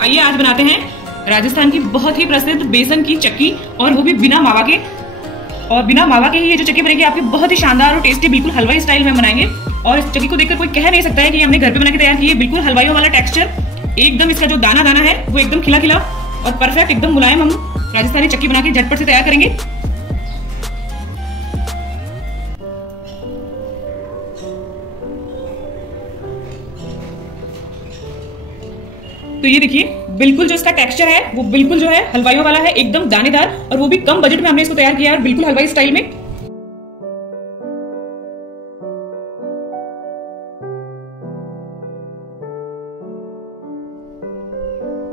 आइए आज बनाते हैं राजस्थान की बहुत ही प्रसिद्ध बेसन की चक्की, और वो भी बिना मावा के। और बिना मावा के ही ये जो चक्की बनेगी आपकी बहुत ही शानदार और टेस्टी, बिल्कुल हलवाई स्टाइल में बनाएंगे। और इस चक्की को देखकर कोई कह नहीं सकता है कि हमने घर पे बना के तैयार की है। बिल्कुल हलवाइयों वाला टेक्सचर, एकदम इसका जो दाना दाना है वो एकदम खिला खिला और परफेक्ट, एकदम मुलायम हम राजस्थानी चक्की बना के झटपट से तैयार करेंगे। तो ये देखिए बिल्कुल जो इसका टेक्सचर है वो बिल्कुल जो है हलवाइयों वाला है, एकदम दानेदार, और वो भी कम बजट में हमने इसको तैयार किया है, बिल्कुल हलवाई स्टाइल में।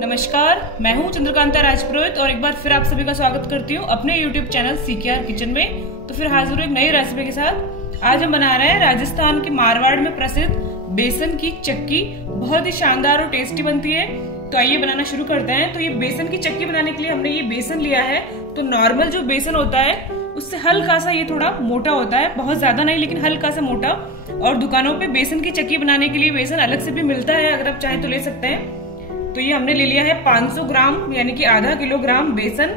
नमस्कार, मैं हूं चंद्रकांता राजपुरोहित और एक बार फिर आप सभी का स्वागत करती हूं अपने YouTube चैनल सीकेआर किचन में। तो फिर हाजिर हूं एक नई रेसिपी के साथ। आज हम बना रहे हैं राजस्थान के मारवाड़ में प्रसिद्ध बेसन की चक्की। बहुत ही शानदार और टेस्टी बनती है। तो आइए बनाना शुरू करते हैं। तो ये बेसन की चक्की बनाने के लिए हमने ये बेसन लिया है। तो नॉर्मल जो बेसन होता है उससे हल्का सा ये थोड़ा मोटा होता है, बहुत ज्यादा नहीं लेकिन हल्का सा मोटा। और दुकानों पे बेसन की चक्की बनाने के लिए बेसन अलग से भी मिलता है, अगर आप चाहें तो ले सकते हैं। तो ये हमने ले लिया है 500 ग्राम यानी कि आधा किलोग्राम बेसन।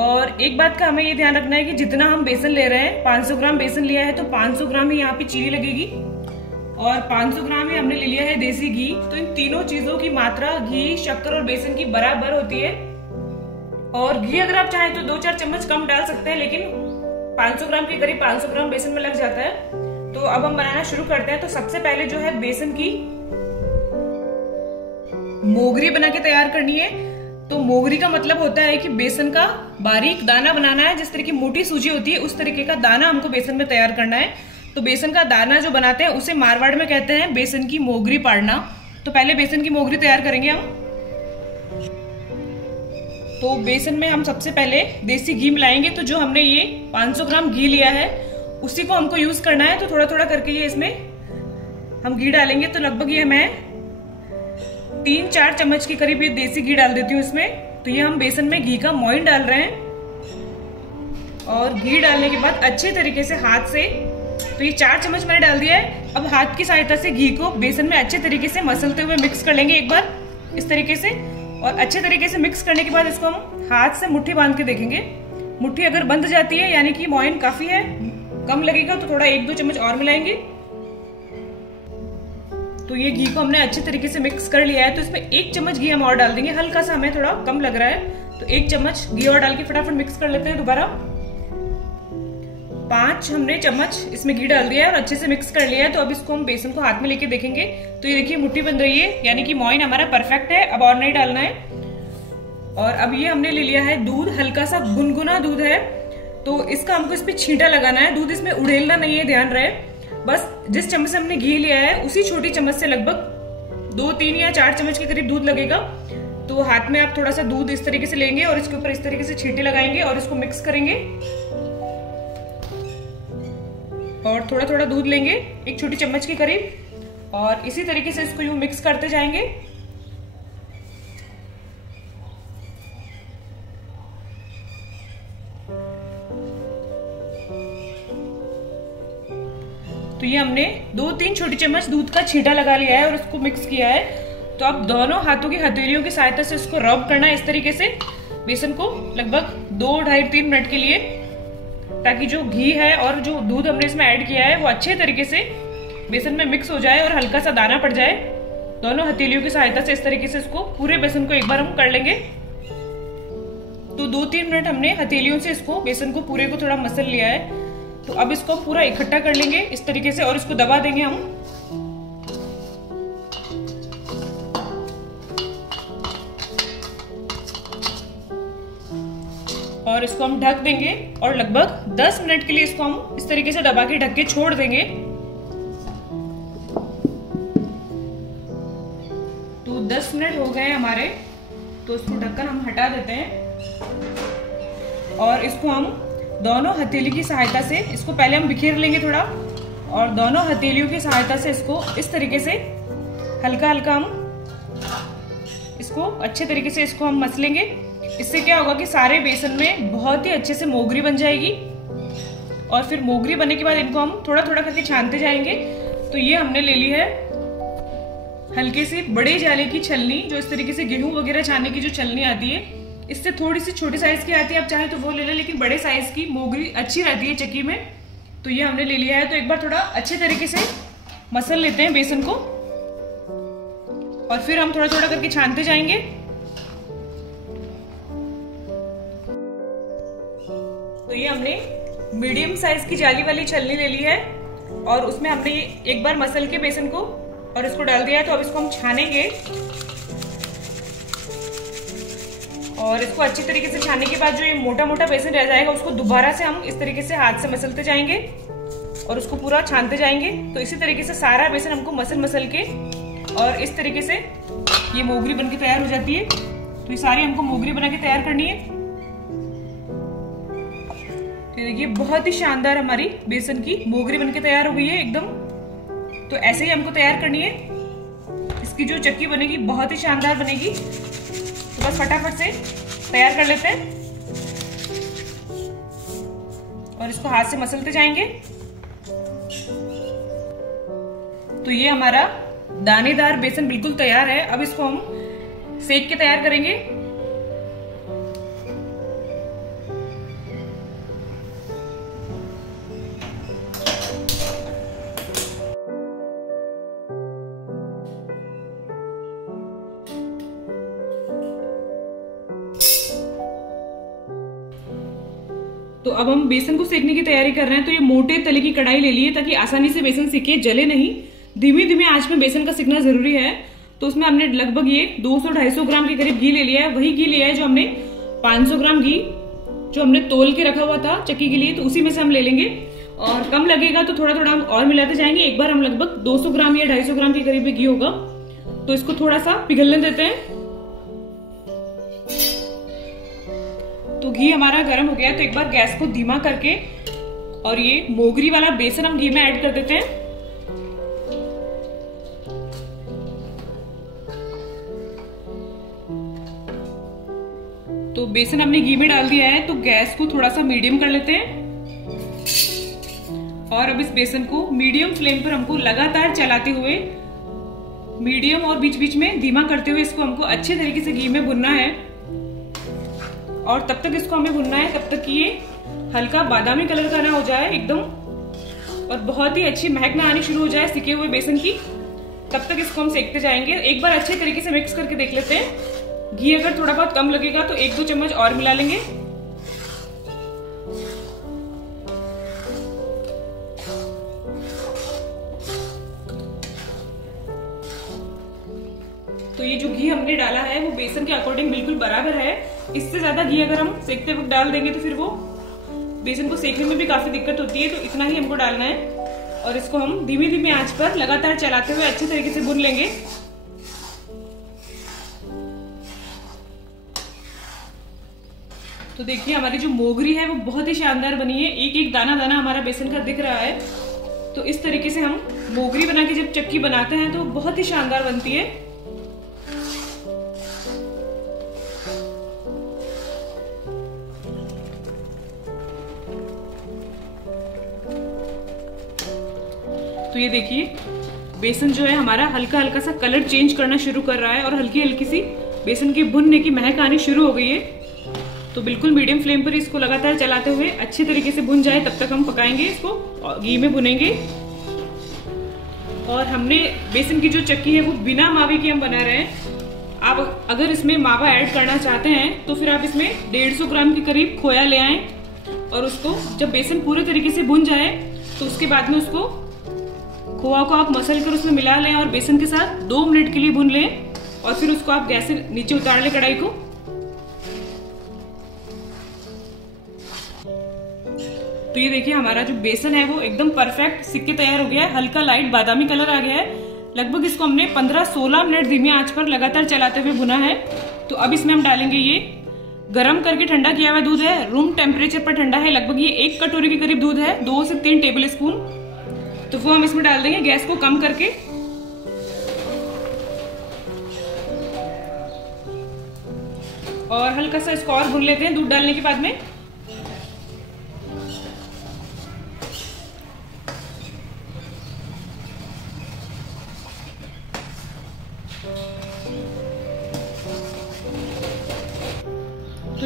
और एक बात का हमें ये ध्यान रखना है कि जितना हम बेसन ले रहे हैं, 500 ग्राम बेसन लिया है तो 500 ग्राम ही यहाँ पे चीनी लगेगी, और 500 ग्राम ही हमने ले लिया है देसी घी। तो इन तीनों चीजों की मात्रा घी, शक्कर और बेसन की बराबर होती है। और घी अगर आप चाहें तो 2-4 चम्मच कम डाल सकते हैं, लेकिन 500 ग्राम के करीब 500 ग्राम बेसन में लग जाता है। तो अब हम बनाना शुरू करते हैं। तो सबसे पहले जो है बेसन की मोगरी बना के तैयार करनी है। तो मोगरी का मतलब होता है कि बेसन का बारीक दाना बनाना है। जिस तरह की मोटी सूजी होती है उस तरीके का दाना हमको बेसन में तैयार करना है। तो बेसन का दाना जो बनाते हैं उसे मारवाड़ में कहते हैं बेसन की मोगरी पाड़ना। तो पहले बेसन की मोगरी तैयार करेंगे हम। तो बेसन में हम सबसे पहले देसी घी मिलाएंगे। तो जो हमने ये 500 ग्राम घी लिया है उसी को हमको यूज करना है। तो थोड़ा थोड़ा करके ये इसमें हम घी डालेंगे। तो लगभग ये मैं 3-4 चम्मच के करीब ये देसी घी डाल देती हूँ इसमें। तो ये हम बेसन में घी का मोइन डाल रहे हैं। और घी डालने के बाद अच्छे तरीके से हाथ से, तो ये 4 चम्मच मैंने डाल दिया है। अब हाथ की सहायता से घी को बेसन में अच्छे तरीके से मसलते हुए मिक्स कर लेंगे एक बार इस तरीके से। और अच्छे तरीके से मिक्स करने के बाद इसको हम हाथ से मुट्ठी बांध के देखेंगे। मुट्ठी अगर बंध जाती है यानी कि मोइन काफी है, कम लगेगा तो थोड़ा 1-2 चम्मच और मिलाएंगे। तो ये घी को हमने अच्छे तरीके से मिक्स कर लिया है। तो इसमें 1 चम्मच घी हम और डाल देंगे, हल्का सा हमें थोड़ा कम लग रहा है। तो 1 चम्मच घी और डाल के फटाफट मिक्स कर लेते हैं दोबारा। 5 हमने चम्मच इसमें घी डाल दिया है और अच्छे से मिक्स कर लिया है। तो अब इसको हम बेसन को हाथ में लेके देखेंगे। तो ये देखिए मुट्ठी बन रही है, यानी कि मोइन हमारा परफेक्ट है। अब और नहीं डालना है। और अब ये हमने ले लिया है दूध, हल्का सा गुनगुना दूध है। तो इसका हमको इस पे छींटा लगाना है। दूध इसमें उड़ेलना नहीं है, ध्यान रहे। बस जिस चम्मच से हमने घी लिया है उसी छोटी चम्मच से लगभग 2-3 या 4 चम्मच के करीब दूध लगेगा। तो हाथ में आप थोड़ा सा दूध इस तरीके से लेंगे और इसके ऊपर इस तरीके से छींटे लगाएंगे और इसको मिक्स करेंगे। और थोड़ा थोड़ा दूध लेंगे 1 छोटी चम्मच के करीब, और इसी तरीके से इसको यूं मिक्स करते जाएंगे। तो ये हमने 2-3 छोटी चम्मच दूध का छींटा लगा लिया है और इसको मिक्स किया है। तो अब दोनों हाथों की हथेलियों की सहायता से इसको रब करना है इस तरीके से बेसन को, लगभग 2-2.5-3 मिनट के लिए, ताकि जो घी है और जो दूध हमने इसमें ऐड किया है वो अच्छे तरीके से बेसन में मिक्स हो जाए और हल्का सा दाना पड़ जाए। दोनों हथेलियों की सहायता से इस तरीके से इसको पूरे बेसन को एक बार हम कर लेंगे। तो 2-3 मिनट हमने हथेलियों से इसको बेसन को पूरे को थोड़ा मसल लिया है। तो अब इसको पूरा इकट्ठा कर लेंगे इस तरीके से और इसको दबा देंगे हम। और इसको हम ढक देंगे और लगभग 10 मिनट के लिए इसको हम इस तरीके से दबा के ढक के छोड़ देंगे। तो 10 मिनट हो गए हमारे। तो इसको ढक्कन हम हटा देते हैं और इसको हम दोनों हथेली की सहायता से इसको पहले हम बिखेर लेंगे थोड़ा, और दोनों हथेलियों की सहायता से इसको इस तरीके से हल्का हल्का हम इसको अच्छे तरीके से इसको हम मसलेंगे। इससे क्या होगा कि सारे बेसन में बहुत ही अच्छे से मोगरी बन जाएगी। और फिर मोगरी बनने के बाद इनको हम थोड़ा थोड़ा करके छानते जाएंगे। तो ये हमने ले ली है हल्के से बड़े जाले की छलनी, जो इस तरीके से गेहूं वगैरह छानने की जो छलनी आती है, इससे थोड़ी सी छोटी साइज की आती है, आप चाहे तो वो ले लें, लेकिन बड़े साइज की मोगरी अच्छी रहती है चक्की में, तो ये हमने ले लिया है। तो एक बार थोड़ा अच्छे तरीके से मसल लेते हैं बेसन को और फिर हम थोड़ा थोड़ा करके छानते जाएंगे। तो ये हमने मीडियम साइज की जाली वाली छलनी ले ली है और उसमें हमने एक बार मसल के बेसन को और इसको डाल दिया है। तो अब इसको हम छानेंगे और इसको अच्छी तरीके से छानने के बाद जो ये मोटा मोटा बेसन रह जाएगा उसको दोबारा से हम इस तरीके से हाथ से मसलते जाएंगे और उसको पूरा छानते जाएंगे। तो इसी तरीके से सारा बेसन हमको मसल के और इस तरीके से ये मोगरी बनके तैयार हो जाती है। तो ये सारी हमको मोगरी बना के तैयार करनी है। तो देखिए बहुत ही शानदार हमारी बेसन की मोगरी बनके तैयार हो गई है एकदम। तो ऐसे ही हमको तैयार करनी है। इसकी जो चक्की बनेगी बहुत ही शानदार बनेगी। तो बस फटाफट से तैयार कर लेते हैं और इसको हाथ से मसलते जाएंगे। तो ये हमारा दानेदार बेसन बिल्कुल तैयार है। अब इसको हम सेक के तैयार करेंगे। तो अब हम बेसन को सेकने की तैयारी कर रहे हैं। तो ये मोटे तले की कढ़ाई ले ली है ताकि आसानी से बेसन सिके, जले नहीं। धीमी धीमी आंच में बेसन का सिकना जरूरी है। तो उसमें हमने लगभग ये 200-250 ग्राम के करीब घी ले लिया है। वही घी लिया है जो हमने 500 ग्राम घी जो हमने तोल के रखा हुआ था चक्की के लिए, तो उसी में से हम ले लेंगे। और कम लगेगा तो थोड़ा थोड़ा हम और मिलाते जाएंगे। एक बार हम लगभग 200 ग्राम या 250 ग्राम के करीब घी होगा। तो इसको थोड़ा सा पिघलने देते हैं। तो घी हमारा गर्म हो गया। तो एक बार गैस को धीमा करके और ये मोगरी वाला बेसन हम घी में ऐड कर देते हैं। तो बेसन हमने घी में डाल दिया है। तो गैस को थोड़ा सा मीडियम कर लेते हैं और अब इस बेसन को मीडियम फ्लेम पर हमको लगातार चलाते हुए, मीडियम और बीच बीच में धीमा करते हुए इसको हमको अच्छे तरीके से घी में भुनना है। और तब तक इसको हमें भुनना है तब तक कि ये हल्का बादामी कलर का ना हो जाए एकदम, और बहुत ही अच्छी महक ना आनी शुरू हो जाए सिके हुए बेसन की, तब तक इसको हम सेकते जाएंगे। एक बार अच्छे तरीके से मिक्स करके देख लेते हैं। घी अगर थोड़ा बहुत कम लगेगा तो 1-2 चम्मच और मिला लेंगे। तो ये जो घी हमने डाला है वो बेसन के अकॉर्डिंग बिल्कुल बराबर है। इससे ज्यादा घी अगर हम सेकते वक्त डाल देंगे तो फिर वो बेसन को सेकने में भी काफी दिक्कत होती है। तो इतना ही हमको डालना है और इसको हम धीमी धीमी आंच पर लगातार चलाते हुए अच्छे तरीके से भून लेंगे। तो देखिए हमारी जो मोगरी है वो बहुत ही शानदार बनी है। एक एक दाना दाना हमारा बेसन का दिख रहा है। तो इस तरीके से हम मोगरी बना के जब चक्की बनाते हैं तो बहुत ही शानदार बनती है। तो ये देखिए बेसन जो है हमारा हल्का हल्का सा कलर चेंज करना शुरू कर रहा है और हल्की हल्की सी बेसन की भुनने की महक आनी शुरू हो गई है। तो बिल्कुल मीडियम फ्लेम पर इसको लगातार चलाते हुए अच्छी तरीके से भुन जाए तब तक हम पकाएंगे, इसको घी में भुनेंगे। और हमने बेसन की जो चक्की है वो बिना मावे की हम बना रहे हैं। आप अगर इसमें मावा ऐड करना चाहते हैं तो फिर आप इसमें 150 ग्राम के करीब खोया ले आएं और उसको जब बेसन पूरे तरीके से भुन जाए तो उसके बाद में उसको खोआ को आप मसल कर उसमें मिला लें और बेसन के साथ 2 मिनट के लिए भून लें और फिर उसको आप गैस से नीचे उतार लें कढ़ाई को। तो ये देखिए हमारा जो बेसन है वो एकदम परफेक्ट सिक के तैयार हो गया है। हल्का लाइट बादामी कलर आ गया है। लगभग इसको हमने 15-16 मिनट धीमी आंच पर लगातार चलाते हुए भुना है। तो अब इसमें हम डालेंगे ये गरम करके ठंडा किया हुआ दूध है, रूम टेम्परेचर पर ठंडा है। लगभग ये 1 कटोरी के करीब दूध है, 2 से 3 टेबल स्पून। तो वो हम इसमें डाल देंगे गैस को कम करके। और हल्का सा इसको और भून लेते हैं दूध डालने के बाद में।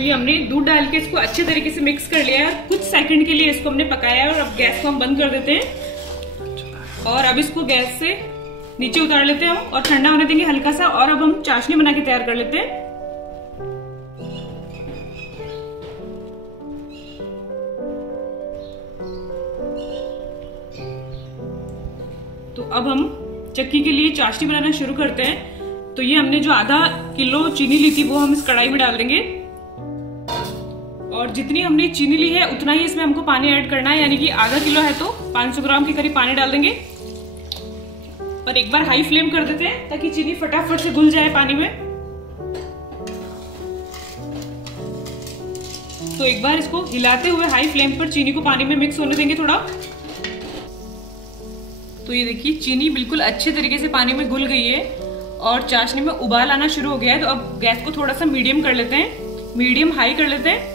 ये हमने दूध डाल के इसको अच्छे तरीके से मिक्स कर लिया है। कुछ सेकंड के लिए इसको हमने पकाया है और अब गैस को हम बंद कर देते हैं और अब इसको गैस से नीचे उतार लेते हैं हम और ठंडा होने देंगे हल्का सा। और अब हम चाशनी बना के तैयार कर लेते हैं। तो अब हम चक्की के लिए चाशनी बनाना शुरू करते हैं। तो ये हमने जो आधा किलो चीनी ली थी वो हम इस कढ़ाई में डाल देंगे और जितनी हमने चीनी ली है उतना ही इसमें हमको पानी ऐड करना है, यानी कि आधा किलो है तो 500 ग्राम के करीब पानी डाल देंगे। और एक बार हाई फ्लेम कर देते हैं ताकि चीनी फटाफट से घुल जाए पानी में। तो एक बार इसको हिलाते हुए हाई फ्लेम पर चीनी को पानी में मिक्स होने देंगे थोड़ा। तो ये देखिए चीनी बिल्कुल अच्छे तरीके से पानी में घुल गई है और चाशनी में उबाल आना शुरू हो गया है। तो अब गैस को थोड़ा सा मीडियम कर लेते हैं, मीडियम हाई कर लेते हैं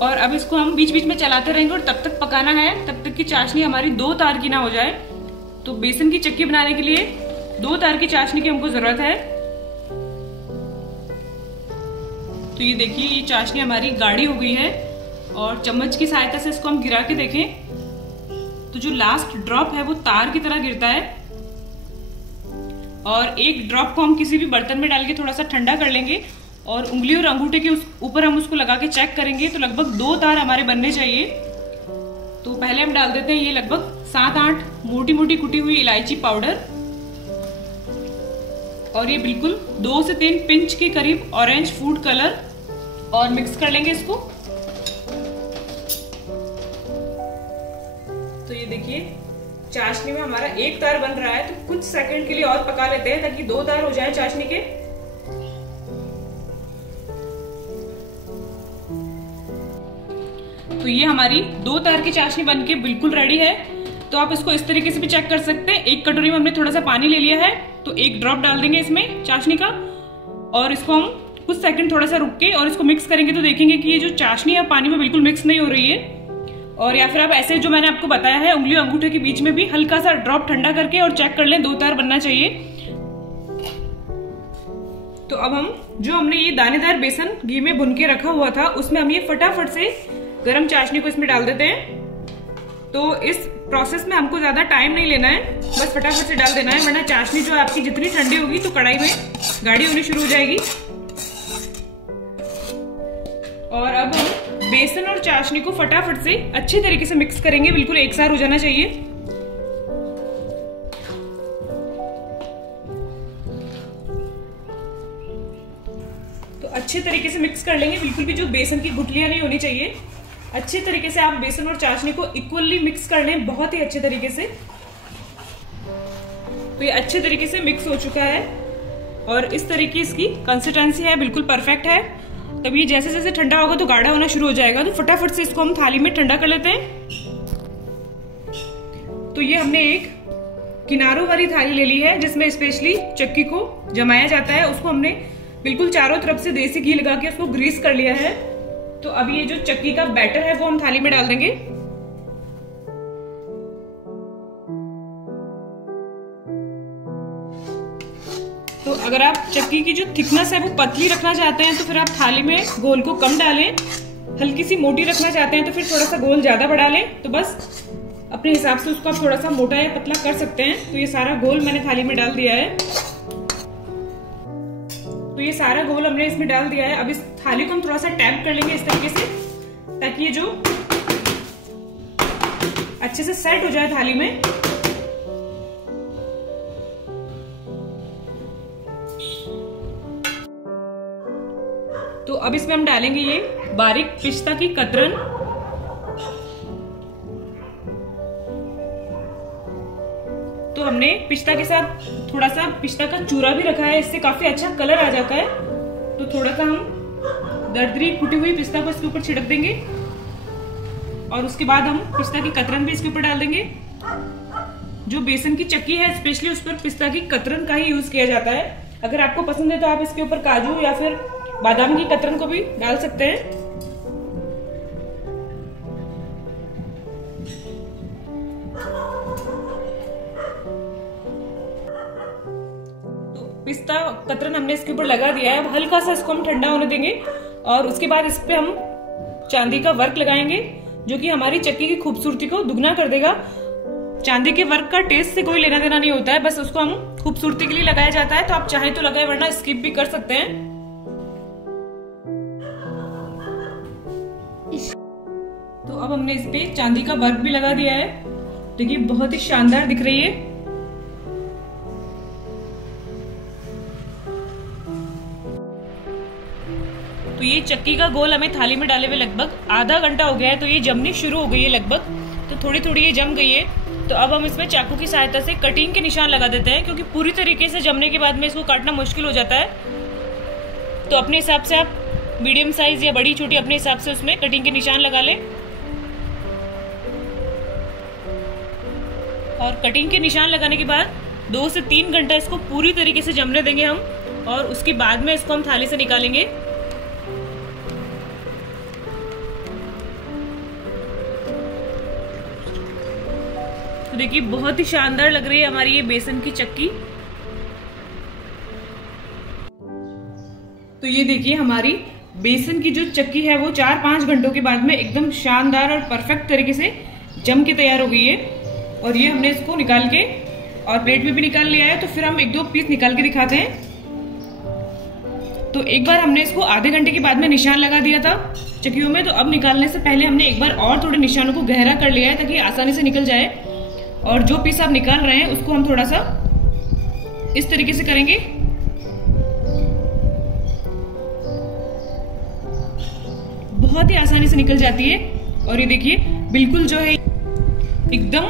और अब इसको हम बीच बीच में चलाते रहेंगे और तब तक पकाना है तब तक कि चाशनी हमारी 2 तार की ना हो जाए। तो बेसन की चक्की बनाने के लिए 2 तार की चाशनी की हमको जरूरत है। तो ये देखिए ये चाशनी हमारी गाढ़ी हो गई है और चम्मच की सहायता से इसको हम गिरा के देखें तो जो लास्ट ड्रॉप है वो तार की तरह गिरता है। और एक ड्रॉप को हम किसी भी बर्तन में डाल के थोड़ा सा ठंडा कर लेंगे और उंगली और अंगूठे के ऊपर हम उसको लगा के चेक करेंगे तो लगभग 2 तार हमारे बनने चाहिए। तो पहले हम डाल देते हैं ये लगभग 7-8 मोटी मोटी कुटी हुई इलायची पाउडर और ये बिल्कुल 2 से 3 पिंच के करीब ऑरेंज फूड कलर और मिक्स कर लेंगे इसको। तो ये देखिए चाशनी में हमारा 1 तार बन रहा है। तो कुछ सेकंड के लिए और पका लेते हैं ताकि 2 तार हो जाए चाशनी के। तो ये हमारी 2 तार की चाशनी बनके बिल्कुल रेडी है। तो आप इसको इस तरीके से भी चेक कर सकते हैं। एक कटोरी में हमने थोड़ा सा पानी ले लिया है तो 1 ड्रॉप डाल देंगे इसमें चाशनी का और इसको हम कुछ सेकंड थोड़ा सा रुक के और इसको मिक्स करेंगे तो देखेंगे कि ये जो चाशनी है पानी में बिल्कुल मिक्स नहीं हो रही है। और या फिर आप ऐसे जो मैंने आपको बताया है उंगली अंगूठे के बीच में भी हल्का सा ड्रॉप ठंडा करके और चेक कर लें 2 तार बनना चाहिए। तो अब हम जो हमने ये दानेदार बेसन घी में भुन के रखा हुआ था उसमें हम ये फटाफट से गरम चाशनी को इसमें डाल देते हैं। तो इस प्रोसेस में हमको ज्यादा टाइम नहीं लेना है, बस फटाफट से डाल देना है वरना चाशनी जो आपकी जितनी ठंडी होगी तो कढ़ाई में गाढ़ी होनी शुरू हो जाएगी। और अब हम बेसन और चाशनी को फटाफट से अच्छे तरीके से मिक्स करेंगे, बिल्कुल एक साथ हो जाना चाहिए। तो अच्छे तरीके से मिक्स कर लेंगे, बिल्कुल भी जो बेसन की गुठलियां नहीं होनी चाहिए। अच्छे तरीके से आप बेसन और चाशनी को इक्वली मिक्स कर लें, बहुत ही अच्छे तरीके से। तो ये अच्छे तरीके से मिक्स हो चुका है और इस तरीके इसकी कंसिस्टेंसी है, बिल्कुल परफेक्ट है। तब ये जैसे जैसे ठंडा होगा तो गाढ़ा होना शुरू हो जाएगा। तो फटाफट से इसको हम थाली में ठंडा कर लेते हैं। तो ये हमने एक किनारों वाली थाली ले ली है जिसमें स्पेशली चक्की को जमाया जाता है। उसको हमने बिल्कुल चारों तरफ से देसी घी लगा के उसको ग्रीस कर लिया है। तो अब ये जो चक्की का बैटर है वो हम थाली में डाल देंगे। तो अगर आप चक्की की जो थिकनेस है वो पतली रखना चाहते हैं तो फिर आप थाली में घोल को कम डालें। हल्की सी मोटी रखना चाहते हैं तो फिर थोड़ा सा घोल ज्यादा बढ़ा लें। तो बस अपने हिसाब से उसको आप थोड़ा सा मोटा या पतला कर सकते हैं। तो ये सारा घोल मैंने थाली में डाल दिया है। तो ये सारा घोल हमने इसमें डाल दिया है। अब इस थाली को हम थोड़ा सा टैप कर लेंगे इस तरीके से ताकि ये जो अच्छे से सेट हो जाए थाली में। तो अब इसमें हम डालेंगे ये बारीक पिस्ता की कतरन। तो हमने पिस्ता के साथ थोड़ा सा पिस्ता का चूरा भी रखा है, इससे काफी अच्छा कलर आ जाता है। तो थोड़ा सा हम दरदरी कुटी हुई पिस्ता को इसके ऊपर छिड़क देंगे और उसके बाद हम पिस्ता की कतरन भी इसके ऊपर डाल देंगे। जो बेसन की चक्की है स्पेशली उस पर पिस्ता की कतरन का ही यूज किया जाता है। अगर आपको पसंद है तो आप इसके ऊपर काजू या फिर बादाम की कतरन को भी डाल सकते हैं। तो पिस्ता कतरन हमने इसके ऊपर लगा दिया है। अब हल्का सा इसको हम ठंडा होने देंगे और उसके बाद इस पे हम चांदी का वर्क लगाएंगे जो कि हमारी चक्की की खूबसूरती को दुगना कर देगा। चांदी के वर्क का टेस्ट से कोई लेना देना नहीं होता है, बस उसको हम खूबसूरती के लिए लगाया जाता है। तो आप चाहे तो लगाए, वरना स्किप भी कर सकते हैं। तो अब हमने इस पे चांदी का वर्क भी लगा दिया है। देखिए बहुत ही शानदार दिख रही है। तो ये चक्की का गोल हमें थाली में डाले हुए लगभग आधा घंटा हो गया है। तो ये जमनी शुरू हो गई है लगभग, तो थोड़ी थोड़ी ये जम गई है। तो अब हम इसमें चाकू की सहायता से कटिंग के निशान लगा देते हैं, क्योंकि पूरी तरीके से जमने के बाद में इसको काटना मुश्किल हो जाता है। तो अपने हिसाब से आप मीडियम साइज या बड़ी छोटी अपने हिसाब से उसमें कटिंग के निशान लगा लें। और कटिंग के निशान लगाने के बाद 2 से 3 घंटा इसको पूरी तरीके से जमने देंगे हम, और उसके बाद में इसको हम थाली से निकालेंगे। तो देखिए बहुत ही शानदार लग रही है हमारी ये बेसन की चक्की। तो ये देखिए हमारी बेसन की जो चक्की है वो 4-5 घंटों के बाद में एकदम शानदार और परफेक्ट तरीके से जम के तैयार हो गई है। और ये हमने इसको निकाल के और प्लेट में भी निकाल लिया है। तो फिर हम 1-2 पीस निकाल के दिखाते हैं। तो एक बार हमने इसको आधे घंटे के बाद में निशान लगा दिया था चक्कियों में, तो अब निकालने से पहले हमने एक बार और थोड़े निशानों को गहरा कर लिया है ताकि आसानी से निकल जाए। और जो पीस आप निकाल रहे हैं उसको हम थोड़ा सा इस तरीके से करेंगे। बहुत ही आसानी से निकल जाती है। और ये देखिए बिल्कुल जो है एकदम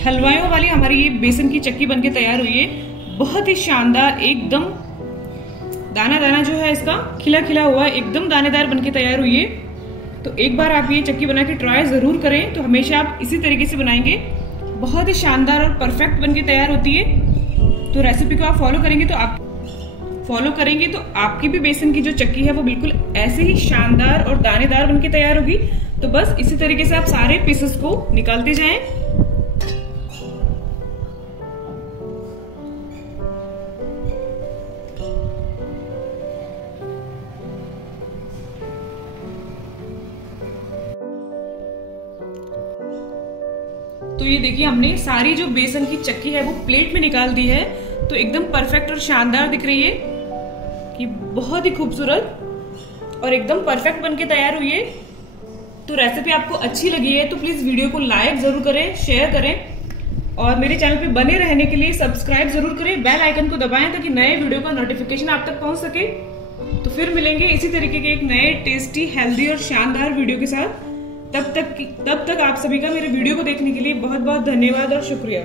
हलवाइयों वाली हमारी ये बेसन की चक्की बनके तैयार हुई है। बहुत ही शानदार, एकदम दाना दाना जो है इसका खिला खिला हुआ है, एकदम दानेदार बनके तैयार हुई है। तो एक बार आप ये चक्की बना के ट्राई जरूर करें। तो हमेशा आप इसी तरीके से बनाएंगे, बहुत ही शानदार और परफेक्ट बनके तैयार होती है। तो रेसिपी को आप फॉलो करेंगे तो आपकी भी बेसन की जो चक्की है वो बिल्कुल ऐसे ही शानदार और दानेदार बनके तैयार होगी। तो बस इसी तरीके से आप सारे पीसेस को निकालते जाएं। तो ये देखिए हमने सारी जो बेसन की चक्की है वो प्लेट में निकाल दी है। तो एकदम परफेक्ट और शानदार दिख रही है कि बहुत ही खूबसूरत और एकदम परफेक्ट बनके तैयार हुई है। तो रेसिपी आपको अच्छी लगी है तो प्लीज वीडियो को लाइक जरूर करें, शेयर करें और मेरे चैनल पे बने रहने के लिए सब्सक्राइब जरूर करें। बेल आइकन को दबाएं ताकि नए वीडियो का नोटिफिकेशन आप तक पहुंच सके। तो फिर मिलेंगे इसी तरीके के एक नए टेस्टी, हेल्दी और शानदार वीडियो के साथ। तब तक आप सभी का मेरे वीडियो को देखने के लिए बहुत बहुत धन्यवाद और शुक्रिया।